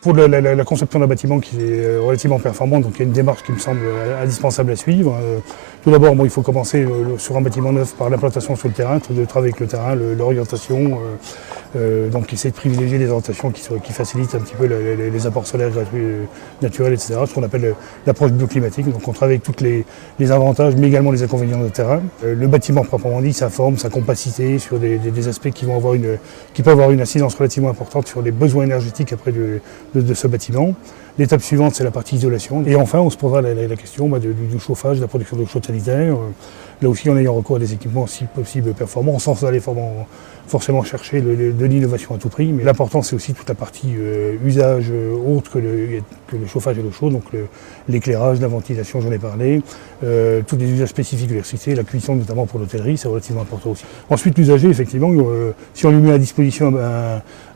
Pour la conception d'un bâtiment qui est relativement performant, donc il y a une démarche qui me semble indispensable à suivre. Tout d'abord, il faut commencer sur un bâtiment neuf par l'implantation sur le terrain, de travailler avec le terrain, l'orientation, donc essayer de privilégier les orientations qui facilitent un petit peu les apports solaires naturels, etc. Ce qu'on appelle l'approche bioclimatique. Donc on travaille avec tous les avantages, mais également les inconvénients de terrain. Le bâtiment proprement dit, sa forme, sa compacité, sur des aspects qui peuvent avoir une incidence relativement importante sur les besoins énergétiques après de ce bâtiment. L'étape suivante, c'est la partie isolation. Et enfin, on se posera la question du chauffage, de la production d'eau chaude sanitaire. Là aussi, en ayant recours à des équipements si possible performants, sans aller forcément chercher de l'innovation à tout prix. Mais l'important, c'est aussi toute la partie usage autre que le chauffage et l'eau chaude, donc l'éclairage, la ventilation, j'en ai parlé, tous les usages spécifiques de l'électricité, la cuisson notamment pour l'hôtellerie, c'est relativement important aussi. Ensuite, l'usager, effectivement, si on lui met à disposition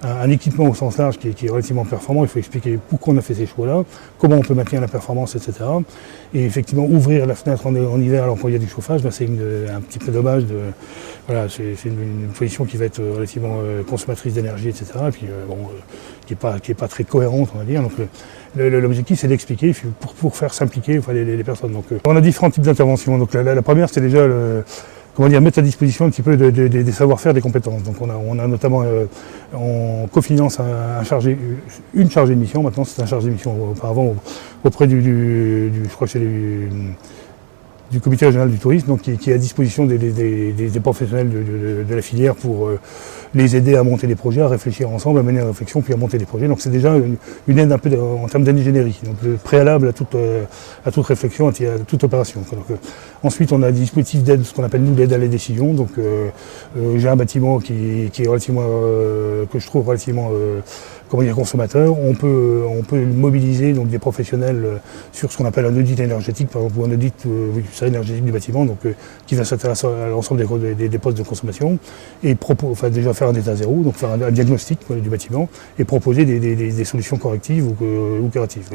un équipement au sens large qui est relativement performant, il faut expliquer pourquoi on a fait ces choix-là, comment on peut maintenir la performance, etc. Et effectivement, ouvrir la fenêtre en hiver alors qu'il y a du chauffage, c'est un petit peu dommage. Voilà, c'est une position qui va être relativement consommatrice d'énergie, etc. Et puis, qui n'est pas très cohérente, on va dire. Donc, l'objectif, c'est d'expliquer pour faire s'impliquer les personnes. Donc, on a différents types d'interventions. Donc, la première, c'est déjà mettre à disposition un petit peu des savoir-faire, des compétences. Donc on a notamment en cofinance une chargée de mission. Maintenant, c'est un chargé de mission auparavant auprès je crois que c'est du comité régional du tourisme, donc qui est à disposition des professionnels de la filière pour les aider à monter des projets, à réfléchir ensemble, à mener une réflexion, puis à monter des projets. Donc c'est déjà une aide un peu en termes d'ingénierie, donc le préalable à toute réflexion, à toute opération. Donc, ensuite, on a des dispositifs d'aide, ce qu'on appelle nous l'aide à la décision. Donc j'ai un bâtiment qui est relativement, que je trouve relativement consommateur. On peut mobiliser donc des professionnels sur ce qu'on appelle un audit énergétique, par exemple, ou un audit énergétique du bâtiment, donc qui va s'intéresser à l'ensemble des postes de consommation et déjà faire un état zéro, donc faire un diagnostic du bâtiment et proposer des solutions correctives ou curatives.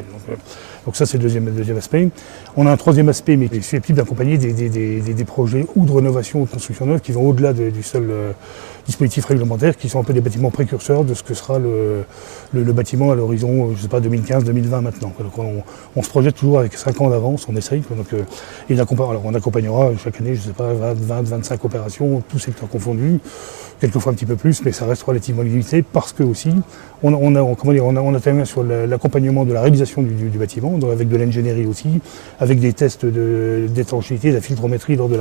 Donc ça, c'est le deuxième aspect. On a un troisième aspect, mais qui est susceptible d'accompagner des projets ou de rénovation ou de construction neuve qui vont au-delà du seul dispositif réglementaire, qui sont un peu des bâtiments précurseurs de ce que sera le bâtiment à l'horizon, je sais pas, 2015-2020 maintenant. Donc on se projette toujours avec 5 ans d'avance, on essaye. Alors on accompagnera chaque année, je sais pas, 20-25 opérations, tous secteurs confondus, quelquefois un petit peu plus, mais ça reste relativement limité parce que aussi on intervient sur l'accompagnement de la réalisation du bâtiment, donc avec de l'ingénierie aussi, avec des tests d'étanchéité, de la filtrométrie lors de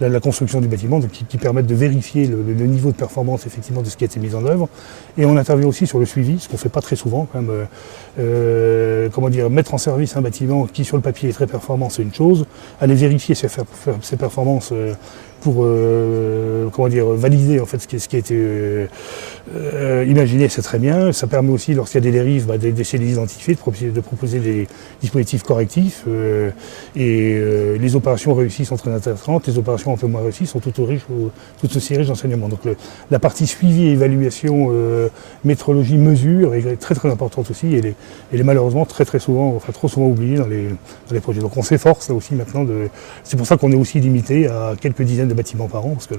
la construction du bâtiment, donc qui permettent de vérifier le niveau de performance effectivement de ce qui a été mis en œuvre. Et on intervient aussi sur le suivi, ce qu'on ne fait pas très souvent quand même. Mettre en service un bâtiment qui sur le papier est très performant, c'est une chose. Aller vérifier ses performances pour valider en fait ce qui a été imaginé, c'est très bien. Ça permet aussi, lorsqu'il y a des dérives, d'essayer de les identifier, de proposer des dispositifs correctifs. Les opérations réussies sont très intéressantes, les opérations un peu moins réussies sont tout aussi riches d'enseignements. Donc la partie suivi, évaluation, métrologie, mesure est très très importante aussi. Elle est malheureusement trop souvent oubliée dans les projets. Donc on s'efforce là aussi maintenant c'est pour ça qu'on est aussi limité à quelques dizaines de bâtiments par an, parce que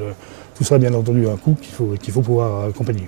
tout ça a bien entendu un coût qu'il faut pouvoir accompagner.